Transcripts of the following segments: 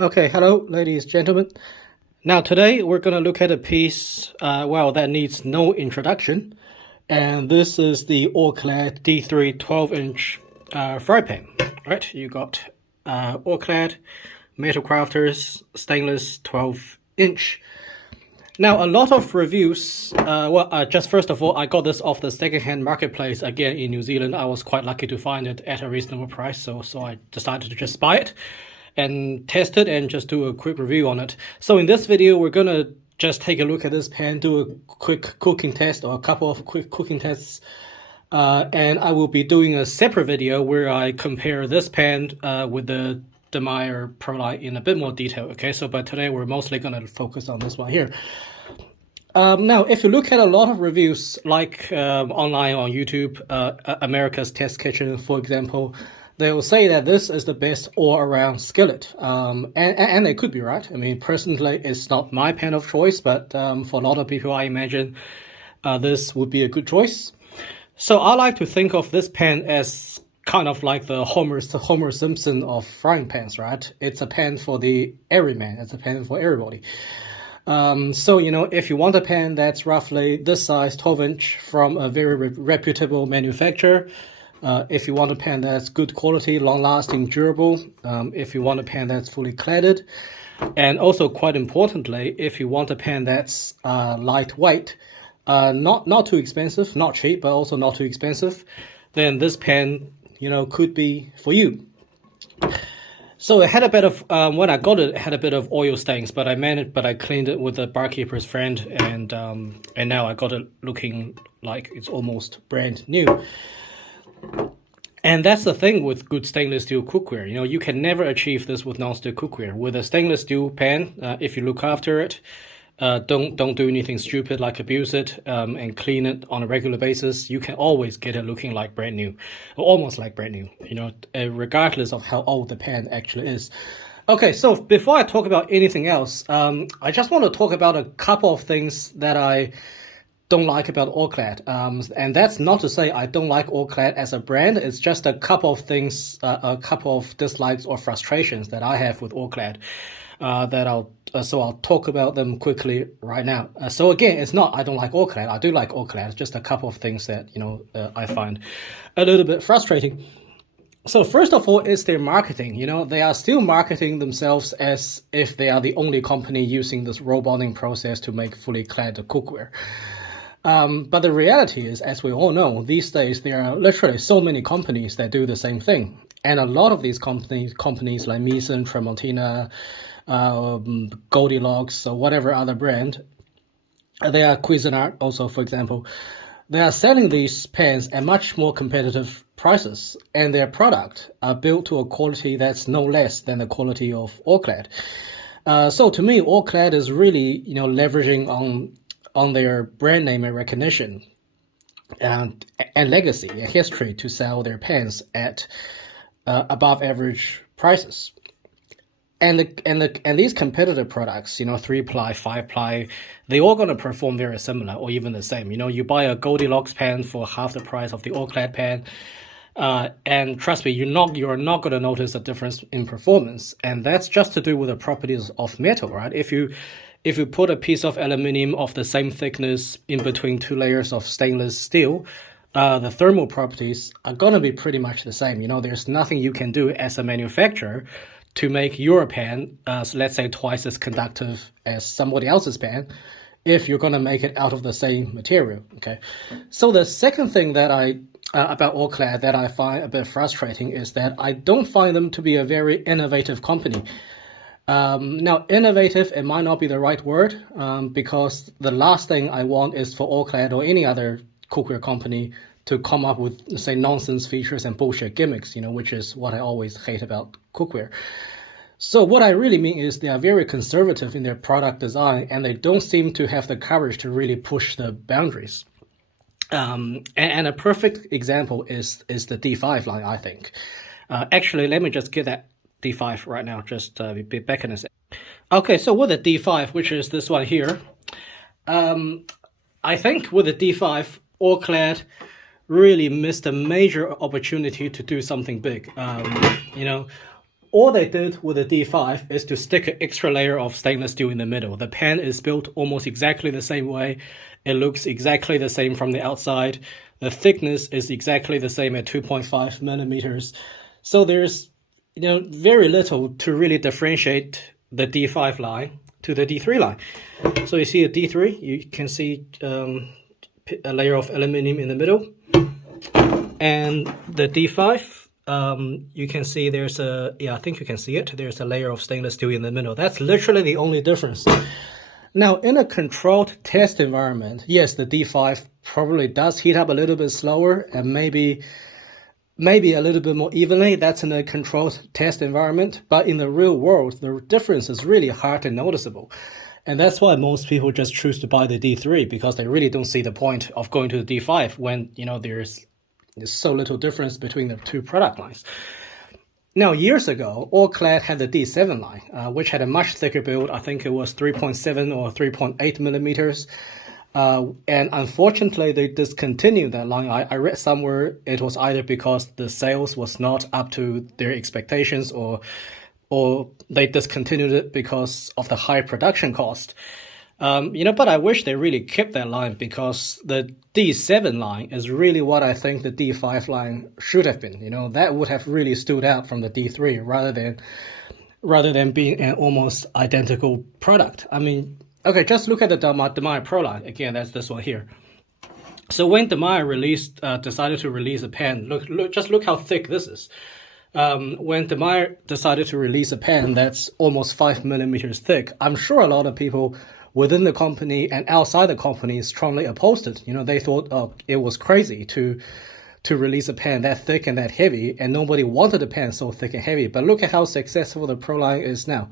Okay, hello, ladies and gentlemen. Now, today we're going to look at a piece, that needs no introduction. And this is the All-Clad D3 12-inch fry pan. Right, you got All-Clad, Metal Crafters, stainless 12-inch. Now, a lot of reviews, just first of all, I got this off the secondhand marketplace again in New Zealand. I was quite lucky to find it at a reasonable price, so I decided to just buy it and test it and just do a quick review on it. So in this video, we're gonna just take a look at this pan, do a quick cooking test or a couple of quick cooking tests. And I will be doing a separate video where I compare this pan with the Demeyere Proline in a bit more detail. Okay, but today we're mostly gonna focus on this one here. Now, if you look at a lot of reviews, like online on YouTube, America's Test Kitchen, for example, they will say that this is the best all-around skillet, and they could be right. I mean, personally, it's not my pan of choice, but for a lot of people, I imagine this would be a good choice. So I like to think of this pan as kind of like the Homer Simpson of frying pans, right? It's a pan for the everyman. It's a pan for everybody. So, if you want a pan that's roughly this size, 12-inch, from a very reputable manufacturer, if you want a pan that's good quality, long-lasting, durable, if you want a pan that's fully cladded, and also quite importantly, if you want a pan that's lightweight, not too expensive, not cheap, but also not too expensive, then this pan, could be for you. So it had a bit of, when I got it, it had a bit of oil stains, but I cleaned it with a barkeeper's friend, and now I got it looking like it's almost brand new. And that's the thing with good stainless steel cookware. You can never achieve this with non-stick cookware. With a stainless steel pan, if you look after it, don't do anything stupid like abuse it, and clean it on a regular basis, you can always get it looking like brand new, or almost like brand new, regardless of how old the pan actually is. Okay, so before I talk about anything else, I just want to talk about a couple of things that I don't like about All-Clad, and that's not to say I don't like All-Clad as a brand. It's just a couple of things, a couple of dislikes or frustrations that I have with All-Clad, that I'll talk about them quickly right now. So again, it's not I don't like All-Clad. I do like All-Clad. It's just a couple of things that I find a little bit frustrating. So first of all, it's their marketing. They are still marketing themselves as if they are the only company using this roll bonding process to make fully clad cookware. But the reality is, as we all know, these days there are literally so many companies that do the same thing. And a lot of these companies like Meson, Tremontina, Goldilocks, or whatever other brand, they are Cuisinart also, for example, they are selling these pans at much more competitive prices, and their product are built to a quality that's no less than the quality of All-Clad. So to me, All-Clad is really, leveraging on their brand name and recognition and legacy and history to sell their pans at above average prices. And these competitive products, 3-ply, 5-ply, they all going to perform very similar or even the same. You buy a Goldilocks pan for half the price of the All-Clad pan, and trust me, you're not going to notice a difference in performance, and that's just to do with the properties of metal, right? If you put a piece of aluminium of the same thickness in between two layers of stainless steel, the thermal properties are going to be pretty much the same. There's nothing you can do as a manufacturer to make your pan, let's say, twice as conductive as somebody else's pan, if you're going to make it out of the same material. Okay. So the second thing that about All-Clad that I find a bit frustrating is that I don't find them to be a very innovative company. Now, innovative, it might not be the right word, because the last thing I want is for All-Clad or any other cookware company to come up with, say, nonsense features and bullshit gimmicks, which is what I always hate about cookware. So what I really mean is they are very conservative in their product design, and they don't seem to have the courage to really push the boundaries. And a perfect example is the D5 line, I think. Actually, let me just get that D5 right now, just be back in a sec. Okay, so with the D5, which is this one here, I think with the D5, All-Clad really missed a major opportunity to do something big. all they did with the D5 is to stick an extra layer of stainless steel in the middle. The pan is built almost exactly the same way. It looks exactly the same from the outside. The thickness is exactly the same at 2.5 millimeters. So there's, very little to really differentiate the D5 line to the D3 line. So you see a D3, you can see a layer of aluminum in the middle. And the D5, you can see there's I think you can see it. There's a layer of stainless steel in the middle. That's literally the only difference. Now, in a controlled test environment, yes, the D5 probably does heat up a little bit slower and maybe a little bit more evenly. That's in a controlled test environment. But in the real world, the difference is really hard and noticeable. And that's why most people just choose to buy the D3, because they really don't see the point of going to the D5 when, there's so little difference between the two product lines. Now, years ago, All-Clad had the D7 line, which had a much thicker build. I think it was 3.7 or 3.8 millimeters. And unfortunately, they discontinued that line. I read somewhere it was either because the sales was not up to their expectations, or they discontinued it because of the high production cost. But I wish they really kept that line, because the D7 line is really what I think the D5 line should have been. That would have really stood out from the D3 rather than being an almost identical product. I mean, okay, just look at the Demeyere Proline. Again, that's this one here. So when Demeyere decided to release a pen, look how thick this is. When Demeyere decided to release a pen that's almost 5 millimeters thick, I'm sure a lot of people within the company and outside the company strongly opposed it. They thought, it was crazy to release a pen that thick and that heavy, and nobody wanted a pen so thick and heavy. But look at how successful the Proline is now.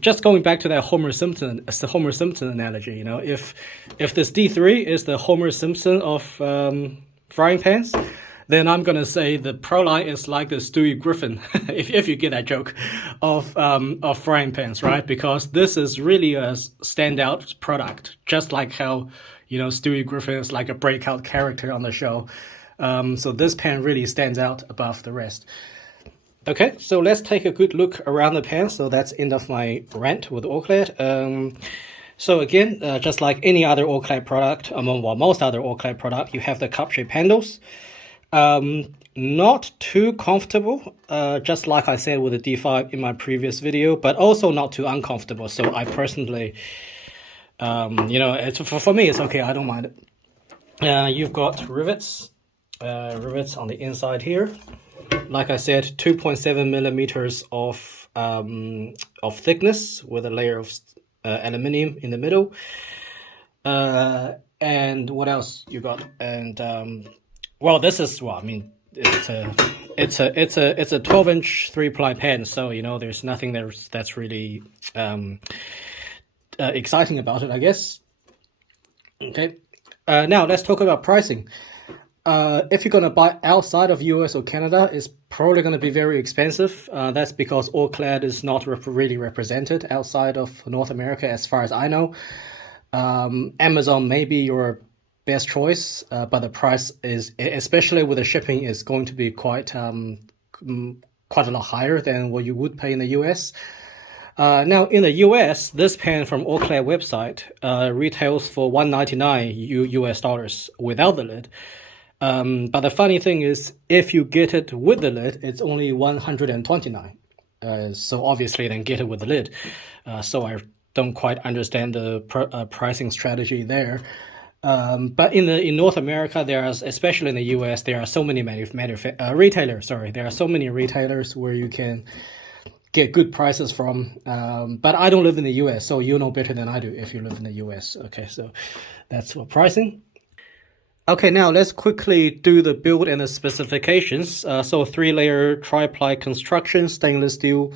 Just going back to that Homer Simpson analogy, if this D3 is the Homer Simpson of frying pans, then I'm gonna say the Proline is like the Stewie Griffin, if you get that joke, of frying pans, right? Because this is really a standout product, just like how Stewie Griffin is like a breakout character on the show. So this pan really stands out above the rest. Okay, so let's take a good look around the pan. So that's end of my rant with All-Clad. So again, just like any other All-Clad product, most other All-Clad product, you have the cup-shaped handles. Not too comfortable, just like I said with the D5 in my previous video, but also not too uncomfortable. So I personally, for me, it's okay. I don't mind it. You've got rivets on the inside here. Like I said, 2.7 millimeters of thickness with a layer of aluminium in the middle. And what else you got? And well, this is it's a 12-inch 3-ply pen, so there's nothing that's really exciting about it, I guess. Okay, now let's talk about pricing. If you're going to buy outside of US or Canada, it's probably going to be very expensive. That's because All-Clad is not really represented outside of North America, as far as I know. Amazon may be your best choice, but the price is, especially with the shipping, is going to be quite a lot higher than what you would pay in the US. Now, in the US, this pen from All-Clad website retails for $199 US without the lid. But the funny thing is, if you get it with the lid, it's only $129. So obviously, then get it with the lid. So I don't quite understand the pricing strategy there. But in North America, especially in the US, there are so many retailers. There are so many retailers where you can get good prices from. But I don't live in the US, so you know better than I do if you live in the US. Okay, so that's for pricing. Okay, now let's quickly do the build and the specifications. So 3-layer tri-ply construction, stainless steel,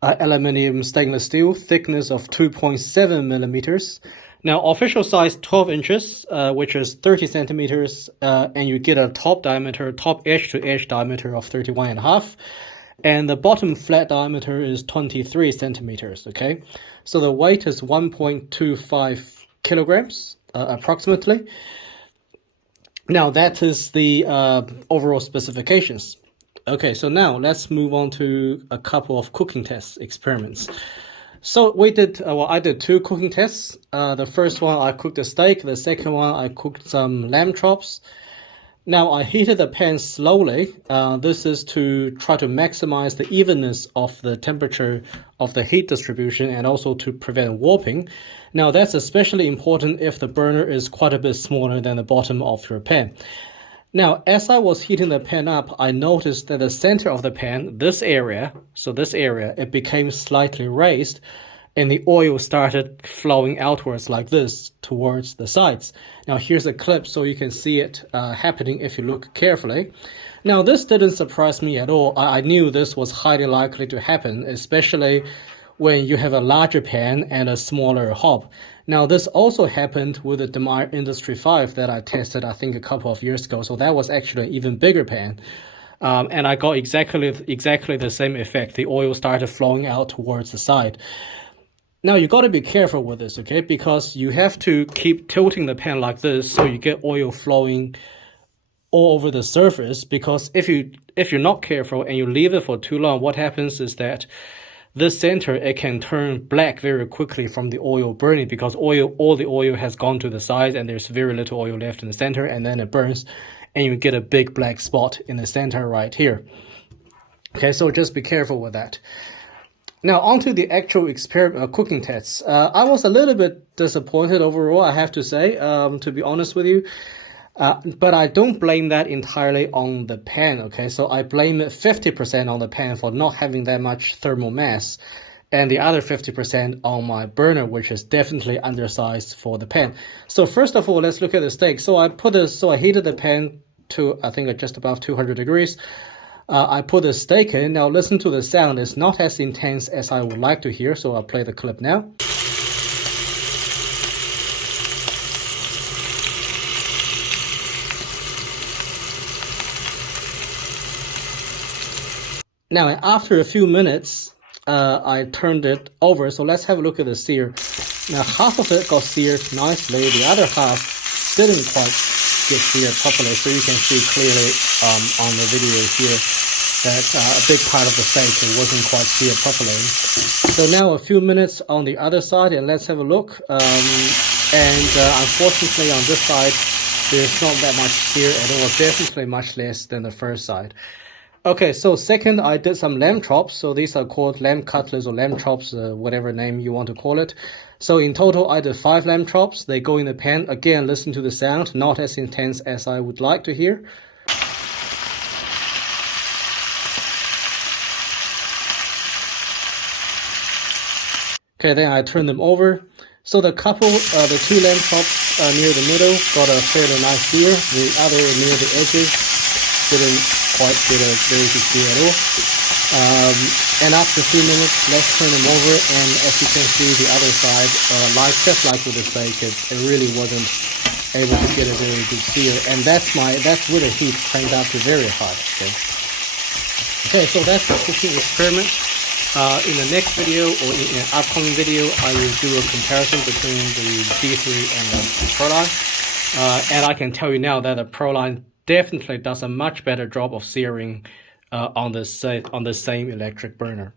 aluminium stainless steel, thickness of 2.7 millimeters. Now, official size 12 inches, which is 30 centimeters, and you get a top edge-to-edge diameter of 31.5, and the bottom flat diameter is 23 centimeters, okay? So the weight is 1.25 kilograms, approximately. Now, that is the overall specifications. Okay, so now let's move on to a couple of cooking test experiments. So we did, I did 2 cooking tests. The first one, I cooked a steak. The second one, I cooked some lamb chops. Now I heated the pan slowly. This is to try to maximize the evenness of the temperature of the heat distribution and also to prevent warping. Now that's especially important if the burner is quite a bit smaller than the bottom of your pan. Now, as I was heating the pan up, I noticed that the center of the pan, this area, it became slightly raised, and the oil started flowing outwards like this towards the sides. Now, here's a clip so you can see it happening if you look carefully. Now, this didn't surprise me at all. I knew this was highly likely to happen, especially when you have a larger pan and a smaller hob. Now, this also happened with the Demeyere Industry 5 that I tested, I think, a couple of years ago. So that was actually an even bigger pan. And I got exactly the same effect. The oil started flowing out towards the side. Now, you got to be careful with this, okay? Because you have to keep tilting the pan like this so you get oil flowing all over the surface. Because if you're not careful and you leave it for too long, what happens is that this center, it can turn black very quickly from the oil burning because all the oil has gone to the sides and there's very little oil left in the center, and then it burns and you get a big black spot in the center right here. Okay, so just be careful with that. Now, onto the actual cooking tests. I was a little bit disappointed overall, I have to say, to be honest with you. But I don't blame that entirely on the pan, okay? So I blame it 50% on the pan for not having that much thermal mass, and the other 50% on my burner, which is definitely undersized for the pan. So first of all, let's look at the steak. So I heated the pan to, I think, just above 200 degrees. I put the steak in. Now listen to the sound. It's not as intense as I would like to hear, so I'll play the clip now. Now, after a few minutes, I turned it over. So let's have a look at the sear. Now, half of it got seared nicely. The other half didn't quite get seared properly. So you can see clearly on the video here that a big part of the steak wasn't quite seared properly. So now a few minutes on the other side, and let's have a look. Unfortunately, on this side, there's not that much sear at all. Definitely much less than the first side. Okay, so second, I did some lamb chops. So these are called lamb cutlets or lamb chops, whatever name you want to call it. So in total, I did 5 lamb chops. They go in the pan. Again, listen to the sound, not as intense as I would like to hear. Okay, then I turn them over. So the 2 lamb chops near the middle got a fairly nice sear. The other near the edges didn't quite get a very good sear at all. And after a few minutes, let's turn them over, and as you can see, the other side, just like with the steak, it really wasn't able to get a very good sear, and that's with the heat cranked up to very hot. Okay, so that's the cooking experiment. In the next video or in an upcoming video, I will do a comparison between the D3 and the Proline, and I can tell you now that the Proline definitely does a much better job of searing on the same electric burner.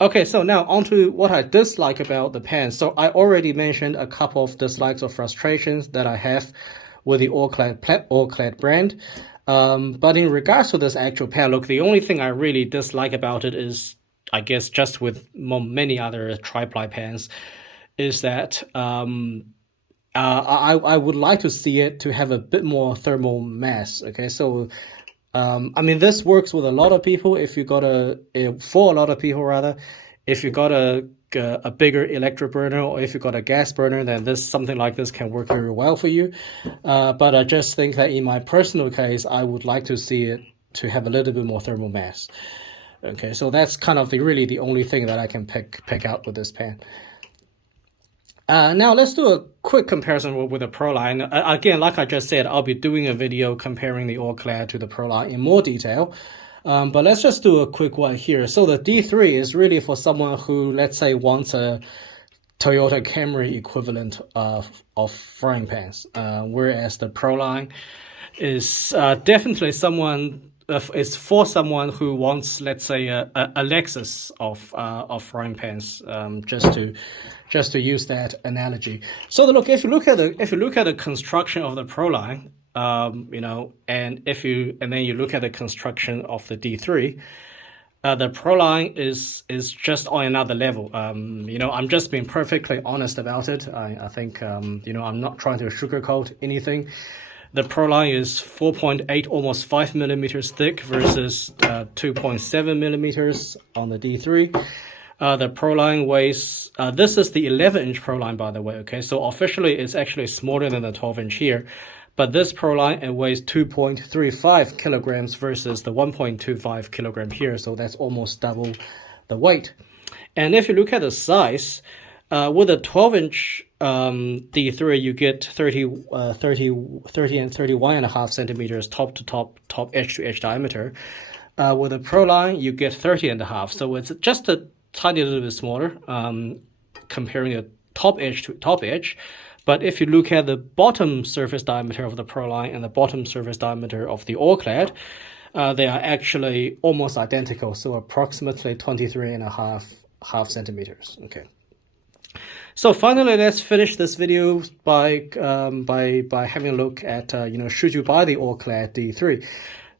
Okay, so now on to what I dislike about the pan. So I already mentioned a couple of dislikes or frustrations that I have with the All-Clad brand. But in regards to this actual pan, look, the only thing I really dislike about it is, I guess just with many other tri-ply pans, is that I would like to see it to have a bit more thermal mass. Okay, so I mean, this works with a lot of people. For a lot of people rather, if you got a bigger electric burner, or if you got a gas burner, then something like this can work very well for you. But I just think that in my personal case, I would like to see it to have a little bit more thermal mass. Okay, so that's kind of really the only thing that I can pick out with this pan. Now let's do a quick comparison with the Proline. Again, like I just said, I'll be doing a video comparing the All-Clad to the Proline in more detail. But let's just do a quick one here. So the D3 is really for someone who, let's say, wants a Toyota Camry equivalent of frying pans, whereas the Proline is definitely someone it's for someone who wants, let's say, a Lexus of frying pans. Just to use that analogy. So look, if you look at the construction of the Proline, you know, and then you look at the construction of the D3. The Proline is just on another level. You know, I'm just being perfectly honest about it. I think, you know, I'm not trying to sugarcoat anything. The Proline is 4.8, almost 5 millimeters thick versus 2.7 millimeters on the D3. The Proline weighs, this is the 11-inch Proline, by the way, okay? So officially, it's actually smaller than the 12-inch here. But this Proline, it weighs 2.35 kilograms versus the 1.25 kilogram here. So that's almost double the weight. And if you look at the size, with a 12-inch D3, you get 30 and 31.5 centimeters top to top edge to edge diameter. With a Proline, you get 30.5. So it's just a tiny little bit smaller, comparing the top edge to top edge. But if you look at the bottom surface diameter of the Proline and the bottom surface diameter of the All-Clad, they are actually almost identical, so approximately 23.5 centimeters. Okay. So finally, let's finish this video by having a look at you know, should you buy the All-Clad D3?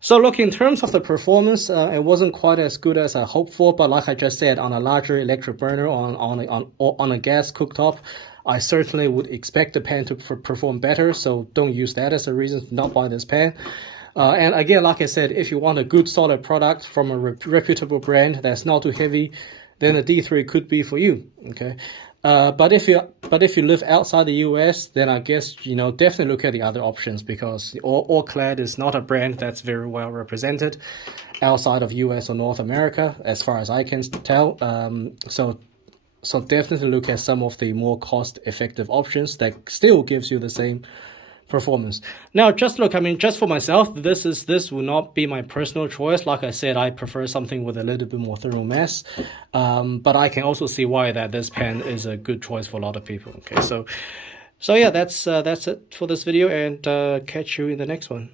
So look, in terms of the performance, it wasn't quite as good as I hoped for, but like I just said, on a larger electric burner, on a gas cooktop, I certainly would expect the pan to perform better, so don't use that as a reason to not buy this pan. And again, like I said, if you want a good solid product from a reputable brand that's not too heavy, then the D3 could be for you, okay? But if you live outside the US, then I guess, you know, definitely look at the other options, because All-Clad is not a brand that's very well represented outside of US or North America, as far as I can tell. So definitely look at some of the more cost-effective options that still gives you the same performance. Now, just look, I mean, just for myself, this will not be my personal choice. Like I said, I prefer something with a little bit more thermal mass. But I can also see why that this pan is a good choice for a lot of people. Okay, so yeah, that's it for this video, and catch you in the next one.